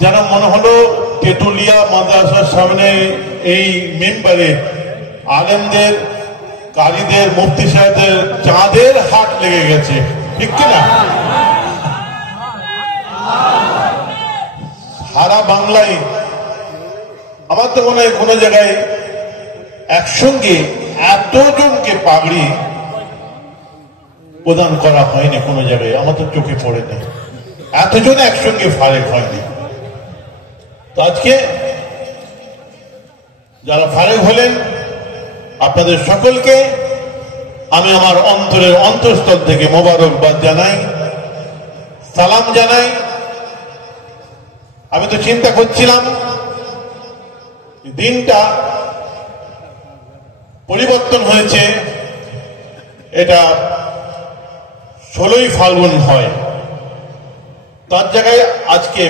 যেন মনে হলো তেতুলিয়া মাদ্রাসার সামনে এই মেম্বারে আলেমদের, কারীদের, মুফতি সাহেবদের চাঁদের হাট লেগে গেছে, ঠিক কিনা? সারা বাংলায় আমার তো মনে হয় কোনো জায়গায় একসঙ্গে এতজনকে পাগড়ি প্রদান করা হয়নি কোনো জায়গায়, আমার তো চোখে পড়ে না, এতজন একসঙ্গে ফারেক হয়নি। তো আজকে যারা ফারেক হলেন আপনাদের সকলকে আমি আমার অন্তরের অন্তঃস্থল থেকে মোবারকবাদ জানাই, সালাম জানাই। আমি তো চিন্তা করছিলাম দিনটা পরিবর্তন হয়েছে, এটা 16ই ফাল্গুন হয়, তার জায়গায় আজকে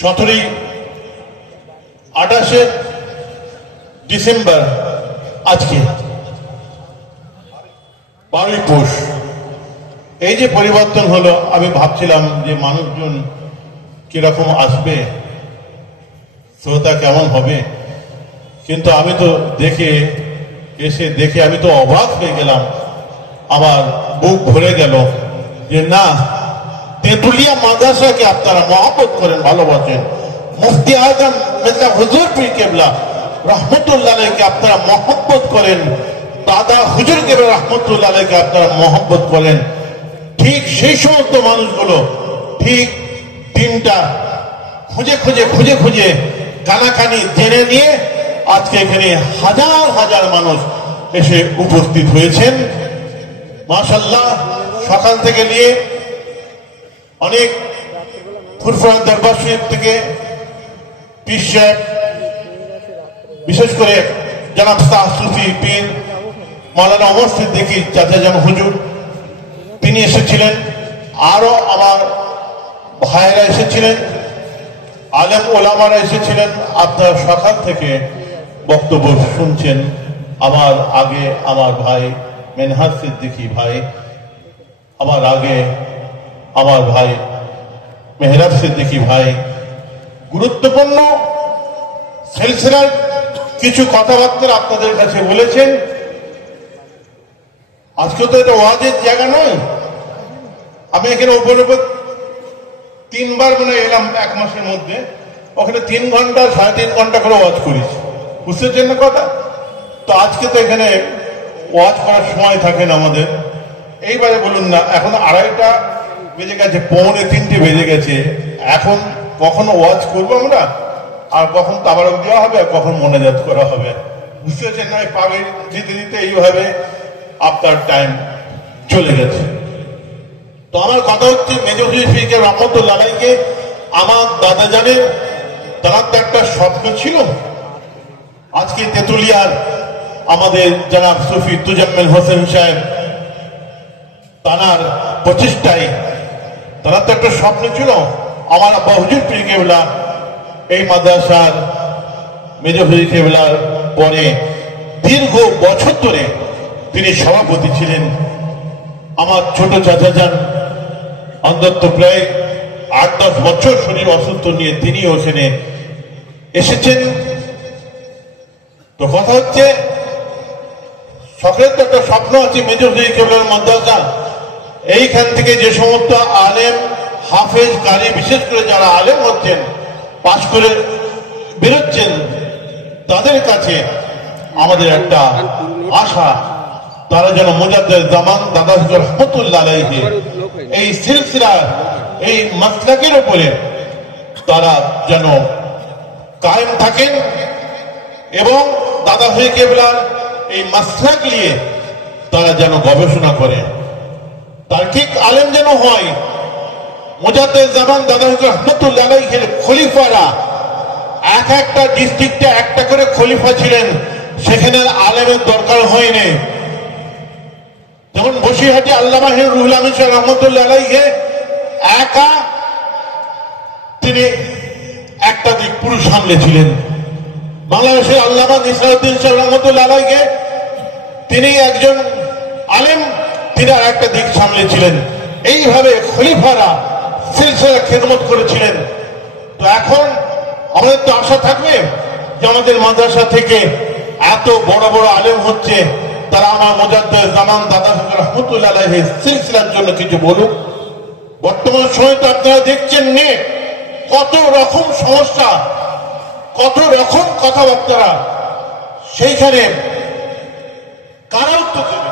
28 ডিসেম্বর, আজকে 12ই পৌষ। এই যে পরিবর্তন হলো, আমি ভাবছিলাম যে মানুষজন কিরকম আসবে, শ্রোতা কেমন হবে, কিন্তু আমি তো দেখে আমি তো অবাক হয়ে গেলাম, আমার বুক ভরে গেল যে না, তেতুলিয়া মাদ্রাসাকে আপনারা মহব্বত করেন, ভালোবাসেন, মুফতি আজম মির্জা হুজুর পীর কেবলা রহমতুল্লাহ আলাইহিকে আপনারা মহব্বত করেন, দাদা হুজুর কেবলা রহমতুল্লাহ আলাইহিকে আপনারা মহব্বত করেন। ঠিক সেই সমস্ত মানুষগুলো ঠিক দিনটা খুঁজে খুঁজে কানাকানি জেনে নিয়ে আজকে এখানে হাজার হাজার মানুষ এসে উপস্থিত হয়েছেন। মাশাআল্লাহ, সকাল থেকে নিয়ে অনেক ফুরফুরা দরবার শরীফ থেকে পীর সাহেব, বিশেষ করে জনাব সুফি পীর মাওলানা ওমর সিদ্দিকী চাচাজান হুজুর, তিনি এসেছিলেন, আরো আমার ভাইয়েরা এসেছিলেন, আলেম ওলামারা এসেছিলেন। আপনারা সকাল থেকে বক্তব্য শুনছেন। আমার আগে আমার ভাই মেনহাজ সিদ্দিকী ভাই, আমার আগে আমার ভাই মেহরাব সিদ্দিকী ভাই গুরুত্বপূর্ণ সিলসিলার কিছু কথাবার্তা আপনাদের কাছে বলেছেন। আজকে তো এটা ওয়াজের জায়গা নয়, আমি এখানে উপরে 3 বার মনে এলাম 1 মাসের মধ্যে, ওখানে 3 ঘন্টা 3.5 ঘন্টা করে ওয়াজ করেছি, বুঝতেছেন না কথা? তো আজকে তো এখানে ওয়াজ করার সময় থাকে না আমাদের। এইবারে বলুন না, এখন 2:30 বেজে গেছে, 2:45 বেজে গেছে, এখন কখন ওয়াজ করবো আমরা, আর কখন তাবারক দেওয়া হবে, আর কখন মোনাজাত করা হবে, বুঝতেছেন না? পাগড়ি দিতে দিতে এইভাবে আপনার টাইম চলে গেছে। তো আমার কথা হচ্ছে, মেজর হুজুর পীর কেবলা রহমতুল্লাহ আলাইহিকে আমার দাদা জানেন, তার তো একটা স্বপ্ন ছিল, আজকে তেতুলিয়ার আমাদের জনাব সুফি তুজাম্মেল হোসেন সাহেব তানার প্রচেষ্টায়, তারা তো একটা স্বপ্ন ছিল, আমার আব্বা হুজুর পীর কেবলা এই মাদ্রাসার মেজর হুজুর কেবলার পরে দীর্ঘ বছর ধরে তিনি সভাপতি ছিলেন। আমার ছোট চাচাজান অন্তত প্রায় 8-10 বছর শরীর অসুস্থ নিয়ে তিনিও ওখানে এসেছেন। তো কথা হচ্ছে, সকলের তো একটা স্বপ্ন আছে মেজর হুজুর কেবলার মাদ্রাসা, এইখান থেকে যে সমস্ত আলেম হাফেজ কারি, বিশেষ করে যারা আলেম হচ্ছেন, পাশ করে বেরোচ্ছেন, তাদের কাছে আমাদের একটা আশা, তারা যেন মুজাদ্দেদ জামান দাদা হুজুর রহমতুল্লাহ আলাইহি এই সিলসিলা, এই মাসলাকের উপরে তারা যেন কায়েম থাকেন, এবং দাদা হুজুর কেবলার এই মাসলাক নিয়ে তারা যেন গবেষণা করে, তার ঠিক আলেম যেন হয়। মুজাদ্দেদ জামান দাদা হুজুর রহমতুল্লাহ আলাইহির খলিফারা একটা ডিস্ট্রিক্টে একটা করে খলিফা ছিলেন, সেখানে আলেমের দরকার হয়নি। যেমন বসিরহাটে আল্লামা রুহুল আমিন সাহেব রহমতুল্লাহ আলাইহি একা তিনি একটা দিক পুরো সামলেছিলেন। বাংলাদেশের আল্লামা নিসারউদ্দিন সাহেব রহমতুল্লাহ আলাইহি তিনি একজন আলেম, তিনি আর একটা দিক সামলেছিলেন। এইভাবে খলিফারা সিলসিলা খেদমত করেছিলেন। তো এখন আমাদের তো আশা থাকবে যে আমাদের মাদ্রাসা থেকে এত বড় বড় আলেম হচ্ছে, তারা আমার মুজাদ্দেদ জামান দাদা রহমতুল্লাহ আলাইহির সিলসিলার জন্য কিছু বলুক। বর্তমান সময় তো আপনারা দেখছেন কত রকম সমস্যা, কত রকম কথাবার্তা, সেইখানে কারা উত্তর দেবে?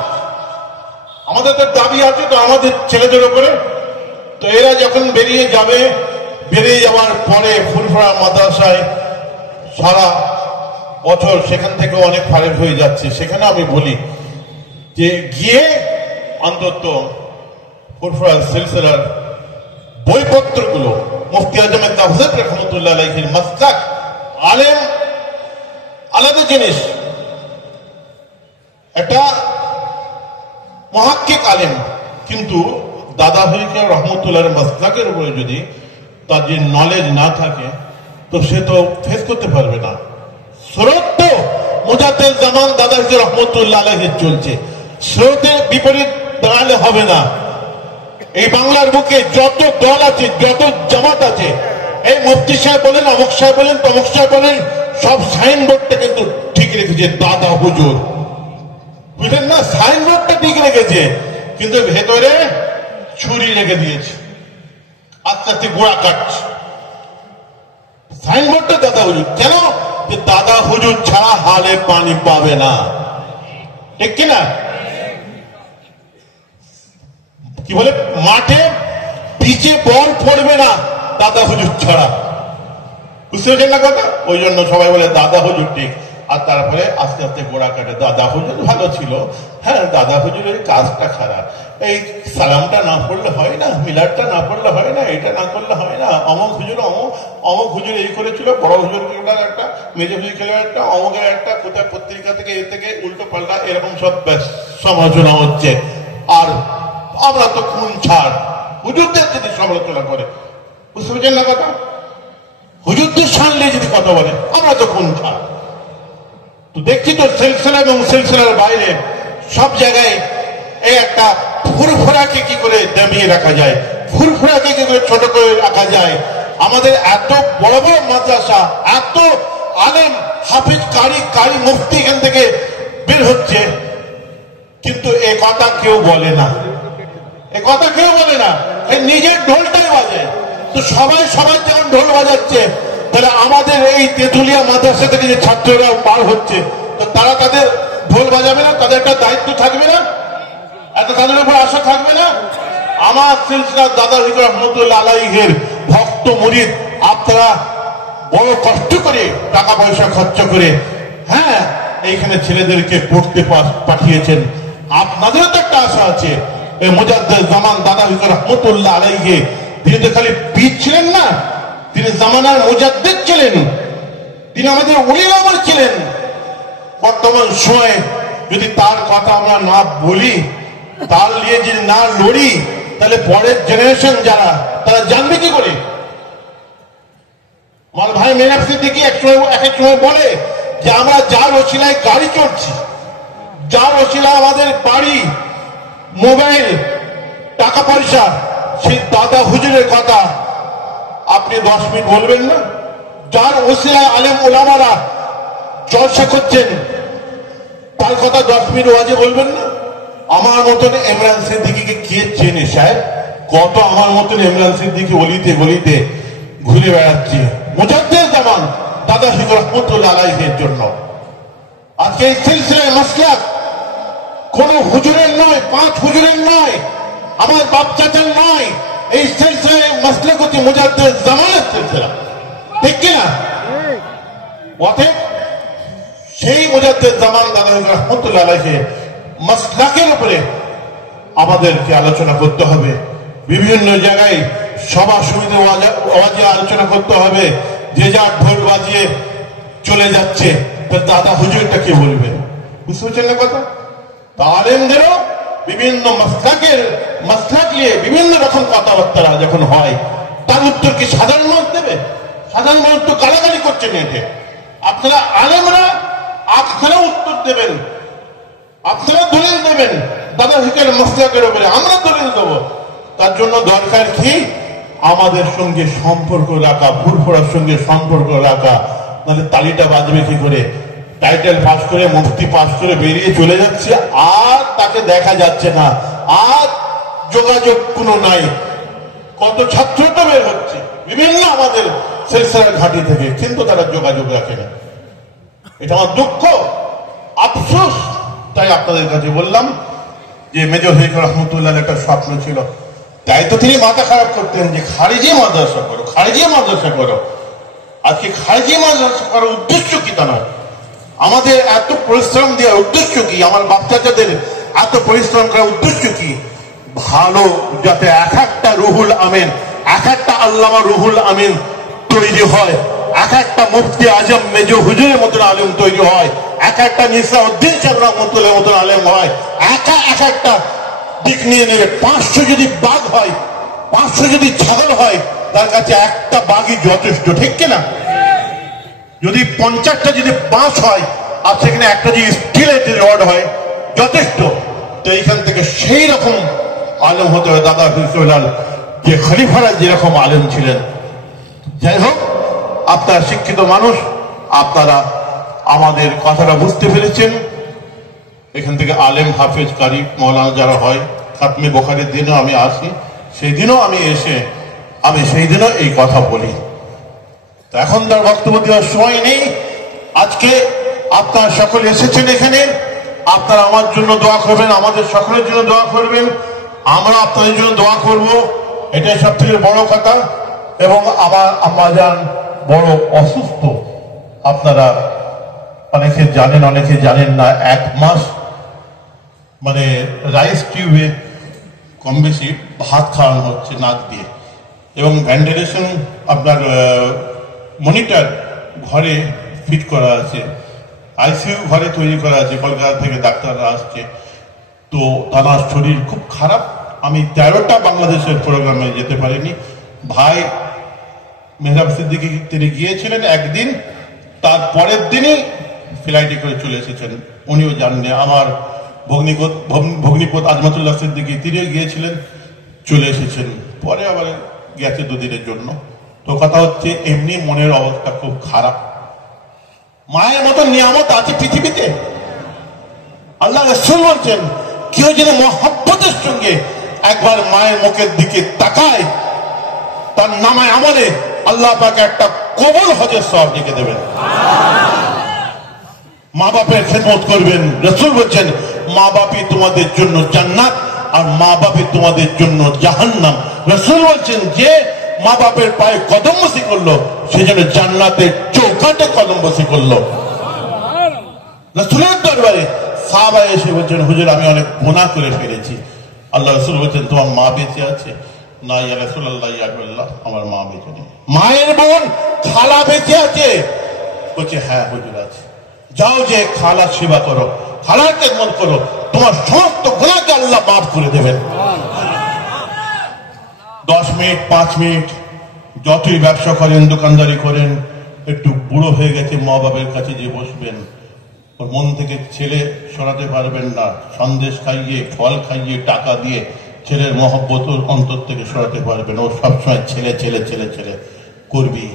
আমাদের তো দাবি আছে তো আমাদের ছেলেদের উপরে। তো এরা যখন বেরিয়ে যাবে, বেরিয়ে যাওয়ার পরে ফুরফুরা মাদ্রাসায় সারা বছর সেখান থেকে অনেক ফারেক হয়ে যাচ্ছে। সেখানে আমি বলি যে গিয়ে অন্তত ফুরফুরা সিলসিলার বইপত্রগুলো মুফতি আজমের তাফসীর রহমতুল্লাহ আলাইহির মাসলাক আলেম আলাদা জিনিস, একটা মুহাক্কিক আলেম, কিন্তু দাদা হুজুর রহমতুল্লাহর মাসলাকের উপরে যদি তার যে নলেজ না থাকে তো সে তো ফেস করতে পারবে না। স্রোত তো মুজাদ্দেদ জামান দাদা হুজুর রহমতুল্লাহ আলাইহির চলছে, স্রোতের বিপরীত দাঁড়ালে হবে না। এই বাংলার বুকে যত দল আছে, যত জামাত আছে, এই মুফতি সাহেব বলেন, অমুক সাহেব বলেন, তমুক সাহেব বলেন, সব সাইনবোর্ডটা কিন্তু ঠিক রেখেছে দাদা হুজুর, বুঝলেন না? সাইনবোর্ডটা ঠিক রেখেছে, কিন্তু ভেতরে ছুরি রেখে দিয়েছে, আস্তে আস্তে গোড়া কাটছে। সাইনবোর্ডটা দাদা হুজুর, কেন? যে দাদা হুজুর ছাড়া হালে পানি পাবে না, ঠিক কিনা? কি বলে, মাঠে পিচে বল পড়বে না দাদা হুজুর ছাড়া, বুঝতে পারছেন না কথা? ওই জন্য সবাই বলে দাদা হুজুর ঠিক, আর তারপরে আস্তে আস্তে গোড়া কাটে। দাদা হুজুর ভালো ছিল, হ্যাঁ দাদা হুজুরের কাজটা খারাপ, এই সালামটা না পড়লে হয় না, মিলাদটা না পড়লে হয় না, এটা না করলে হয় না, অমুক হুজুর অমুক হুজুর এই করেছিল, বড় হুজুর একটা, মেজ হুজুর খেলার একটা, অমুকের একটা, কোথায় পত্রিকা থেকে এর থেকে উল্টো পাল্টা এরকম সব সমালোচনা হচ্ছে। আর আমরা তো খুন ছাড় হুজুরদের যদি সমালোচনা করে, বুঝতে পারছেন না কথা? হুজুরদের সামনে যদি কথা বলে আমরা তো খুন ছাড়। তো দেখছি তো সিলসিলা এবং সিলসিলার বাইরে সব জায়গায় এই একটা ফুরফুরাকে কি করে দামিয়ে রাখা যায়, ফুরফুরাকে কি করে ছোট করে রাখা যায়। আমাদের এত বড় বড় মাদ্রাসা, এত আলেম হাফিজ কারি মুফতি এখান থেকে বের হচ্ছে, কিন্তু এ কথা কেউ বলে না, এ কথা কেউ বলে না, এই নিজের ঢোলটাই বাজে। তো সবাই যখন ঢোল বাজাচ্ছে, তাহলে আমাদের এই তেঁতুলিয়া মাদ্রাসা থেকে যে ছাত্ররা পার হচ্ছে, তো তারা তাদের ঢোল বাজাবে না? তাদের একটা দায়িত্ব থাকবে না? এত তাদের উপর আশা থাকবে না? আমার সিলসিলার দাদা হুজুর রহমতুল্লাহ আলাইহির ভক্ত মুরিদ আপনারা বড় কষ্ট করে টাকা পয়সা খরচ করে, হ্যাঁ এইখানে ছেলেদেরকে পড়তে পাঠিয়েছেন। আপনাদেরও তো একটা আশা আছে। এই মুজাদ্দেদ জামান দাদা হুজুর রহমতুল্লাহ আলাইহি, তিনি তো খালি পীর ছিলেন না, তিনি জামানার মুজাদ্দেদ ছিলেন, তিনি আমাদের উলিয়া আমল ছিলেন। বর্তমান সময়ে যদি তার কথা আমরা না বলি, তার নিয়ে যদি না লড়ি, তাহলে পরের জেনারেশন যারা, তারা জানবে কি করে? আমার ভাই মেনাফ সিদ্দিকী এক এক সময় বলে যে আমরা যার ওসিলায় গাড়ি চড়ছি, যার ওসিলায় আমাদের বাড়ি, মোবাইল, টাকা পয়সা, সেই দাদা হুজুরের কথা আপনি 10 মিনিট বলবেন না? যার ওসিলায় আলেম ওলামারা জলসা করছেন, তার কথা 10 মিনিট ওয়াজে বলবেন না? আমার মতন ইমরান সিদ্দিকীকে কে চেনে সাহেব? কত আমার মতন ইমরান সিদ্দিকী অলিতে গলিতে ঘুরে বেড়াচ্ছে মুজাদ্দেদ জামান দাদা হুজুর রহমতুল্লাহ আলাইহির জন্য। আজকে এই সিলসিলায় মাসলাক কোন হুজুরের নয়, 5 হুজুরের নয়, আমার বাপ চাচার নয়, এই সিলসিলায় মাসলাক হচ্ছে মুজাদ্দেদ জামানের সিলসিলা, ঠিক কিনা? অতএব সেই মুজাদ্দেদ জামান দাদা হুজুর রহমতুল্লাহ আলাইহির মাসলাকের উপরে আমাদেরকে আলোচনা করতে হবে। বিভিন্ন জায়গায় সভা সমিতি ওয়াজে আলোচনা করতে হবে। যে যার ঢোল বাজিয়ে চলে যাচ্ছে, দাদা হুজুরটা কে বলবে? বুঝতে পারছেন না কথা? আলেমদেরও বিভিন্ন মাসলাক নিয়ে বিভিন্ন রকম কথাবার্তা যখন হয়, তার উত্তর কি সাধারণ মানুষ দেবে? সাধারণ মানুষ তো গালাগালি করছে নেটে। আপনারা আলেমরা আপনারা উত্তর দেবেন, আপনারা দলিল দেবেন দাদা হুজুরের মাসলাকের উপরে, আমরা দলিল দেবো। তার জন্য দরকার কি? আমাদের সঙ্গে সম্পর্ক রাখা, ফুরফুরার সঙ্গে সম্পর্ক রাখা, নাহলে তালিটা বাজবে কি করে? টাইটেল পাস করে, মুফতি পাস করে বেরিয়ে চলে যাচ্ছে, আর তাকে দেখা যাচ্ছে না, আর যোগাযোগ কোনো নাই। কত ছাত্র তো বের হচ্ছে বিভিন্ন আমাদের সিলসিলার ঘাঁটি থেকে, কিন্তু তারা যোগাযোগ রাখে না। এটা আমার দুঃখ, আফসোস। তাই আপনাদের কাছে বললাম যে মেজর হরিফ রহমতুল্লাহ একটা স্বপ্ন ছিল, তাই তো তিনি মাথা খারাপ করতেন যে খারিজি মাদ্রাসা করো, খারিজি মাদ্রাসা করো। আজকে খারিজি মাদ্রাসা করার উদ্দেশ্য কি? তা নয়, আমাদের এত পরিশ্রম দেওয়ার উদ্দেশ্য কি? আমার বাচ্চাদের এত পরিশ্রম করার উদ্দেশ্য কি? ভালো যাতে এক একটা রুহুল আমিন, এক একটা আল্লামা রুহুল আমিন তৈরি হয়, এক একটা মুফতি আজম মেজর হুজুরের মতন আলেম তৈরি হয়, এক একটা নিসাউদ্দিন সাহেব রহমতুল্লাহ মতন আলেম হয়। এক একটা দিক নিয়ে নেবে। 500 যদি বাঘ হয়, 500 যদি ছাগল হয়, তার কাছে একটা বাঘই যথেষ্ট, ঠিক কিনা? যদি 50টা যদি বাঁশ হয়, আর সেখানে একটা যদি স্টিলের রড হয়, যথেষ্ট। তো এইখান থেকে সেই রকম আলেম হতে হয় দাদা হুজুর, যে খলিফারা যেরকম আলেম ছিলেন। যাই হোক, আপনারা শিক্ষিত মানুষ, আপনারা আমাদের কথাটা বুঝতে পেরেছেন। এখান থেকে আলেম, হাফেজ, কারি, মৌলানা যারা হয়, খাতমে বুখারীর দিনও আমি আসি, সেই দিনও আমি এসে আমি সেই দিনও এই কথা বলি। তো এখন তার বক্তব্য দেওয়ার সময় নেই। আজকে আপনারা সকলে এসেছেন এখানে, আপনারা আমার জন্য দোয়া করবেন, আমাদের সকলের জন্য দোয়া করবেন, আমরা আপনাদের জন্য দোয়া করব, এটাই সব থেকে বড় কথা। এবং আমার আম্মাজান বড় অসুস্থ, আপনারা অনেকে জানেন, অনেকে জানেন না। 1 মাস মানে রাইস টিউবে কম বেশি ভাত খাওয়ানো হচ্ছে নাক দিয়ে, এবং ভেন্টিলেশন আপনার মনিটর ঘরে ফিট করা আছে, আইসিইউ ঘরে তৈরি করা আছে, কলকাতা থেকে ডাক্তাররা আসছে। তো তার শরীর খুব খারাপ। আমি 13টা বাংলাদেশের প্রোগ্রামে যেতে পারিনি। ভাই মেহরাব সিদ্দিকী তিনি গিয়েছিলেন একদিন, তার পরের দিনই ফ্লাইটে করে চলে এসেছেন, উনিও জাননি। আমার ভগ্নিপত আজমাতুল্লাহ সিদ্দিকী তিনিও গিয়েছিলেন, চলে এসেছেন, পরে আবার গেছে 2 দিনের জন্য। তো কথা হচ্ছে, এমনি মনের অবস্থা খুব খারাপ। মায়ের মতো নিয়ামত আছে পৃথিবীতে? আল্লাহ রাসূল বলছেন, কেউ যেন মহব্বতের সঙ্গে একবার মায়ের মুখের দিকে তাকায়, তার নামায় আমলে আল্লাহ পাক একটা কবুল হজের সওয়াব লিখে দেবেন। মা বাপের খেদমত করবেন। রাসূল বলছেন, মা বাপই তোমাদের জন্য জান্নাত, আর মা বাপই তোমাদের জন্য জাহান্নাম। রাসূল বলছেন, যে মা বাপের পায়ে কদম বসি করলো, সে যেন জান্নাতের চৌকাঠে কদম বসি করলো। রাসূলের দরবারে সাহাবা এসে বলছেন, হুজুর আমি অনেক গুনাহ করে ফেলেছি। আল্লাহ রাসূল বলছেন, তোমার মা বেঁচে আছে? না ইয়া রাসূলুল্লাহ, ইয়া হাবিবাল্লাহ, আমার মা বেঁচে নেই। মায়ের বোন খালা বেঁচে আছে? বলছে, হ্যাঁ হুজুর আছে। যাও, যে খালার সেবা করো, খালার খেদমত করো, তোমার সমস্ত গুনাহকে আল্লাহ মাফ করে দেবেন। 10 মিনিট 5 মিনিট যতই ব্যবসা করেন, দোকানদারি করেন, একটু বুড়ো হয়ে গেছে, মা বাবার কাছে যে বসবেন, ওর মন থেকে ছেলে সরাতে পারবেন না। সন্দেশ খাইয়ে, ফল খাইয়ে, টাকা দিয়ে ছেলের মহব্বত ওর অন্তর থেকে সরাতে পারবেন। ও সবসময় ছেলে ছেলে ছেলে ছেলে করবি।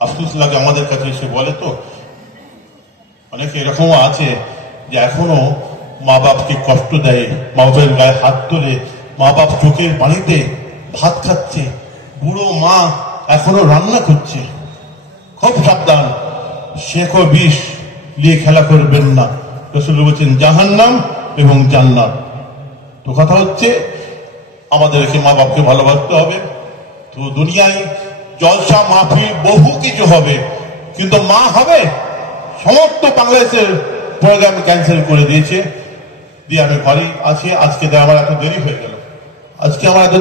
আফসোস লাগে, আমাদের কাছে এসে বলে তো অনেকে এরকমও আছে যে এখনো মা বাপকে কষ্ট দেয়, মা বাপের গায়ে হাত তোলে, মা বাপ চোখের পানিতে ভাত খাচ্ছে, বুড়ো মা এখনো রান্না করছে। খুব সাবধান, শেখো বিষ নিয়ে খেলা করবেন না। রাসূল বলছেন, জাহান্নাম এবং জান্নাত। তো কথা হচ্ছে, আমাদেরকে মা বাপকে ভালোবাসতে হবে। তো দুনিয়ায় জলসা মাহফিল বহু কিছু হবে, কিন্তু মা হবে? সমস্ত বাংলাদেশের প্রোগ্রাম ক্যান্সেল করে দিয়েছে। দিয়ে আমি ঘরেই আছি। আজকে আমার এত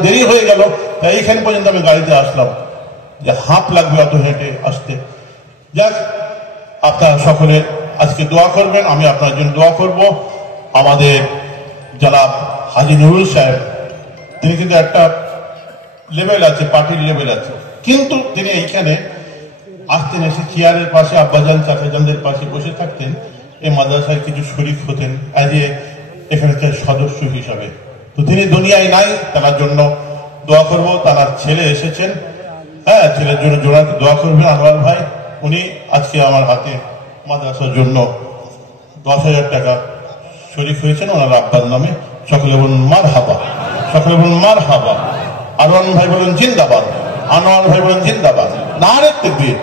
দেরি হয়ে গেল, তাই এইখানে পর্যন্ত আমি গাড়িতে আসলাম, যে হাঁপ লাগবে অত হেঁটে আসতে। যাক, আপনারা সকলে আজকে দোয়া করবেন, আমি আপনার জন্য দোয়া করব। আমাদের যারা হাজী নুরুল সাহেব, তিনি কিন্তু একটা লেভেল আছে, পার্টির লেভেল আছে, কিন্তু তিনি এইখানে আসতেন, এসে চেয়ারের পাশে আব্বাজান চাচাজানদের পাশে বসে থাকতেন, এই মাদ্রাসায় কিছু শরীক হতেন অ্যাজ এ এখানকার সদস্য হিসাবে। তো তিনি দুনিয়ায় নাই, তার জন্য দোয়া করবো। তার ছেলে এসেছেন, হ্যাঁ, ছেলের জন্য জোড়াতে দোয়া করবেন। আনোয়ার ভাই উনি আজকে আমার হাতে মাদ্রাসার জন্য 10,000 টাকা শরীক হয়েছেন ওনার আব্বার নামে। সকলে বলুন মার হাবা, সকলে বলুন মার হাবা। আনোয়ার ভাই বলুন জিন্দাবাদ, আনোয়ার ভাই বলুন জিন্দাবাদ, নারে তাকবীর।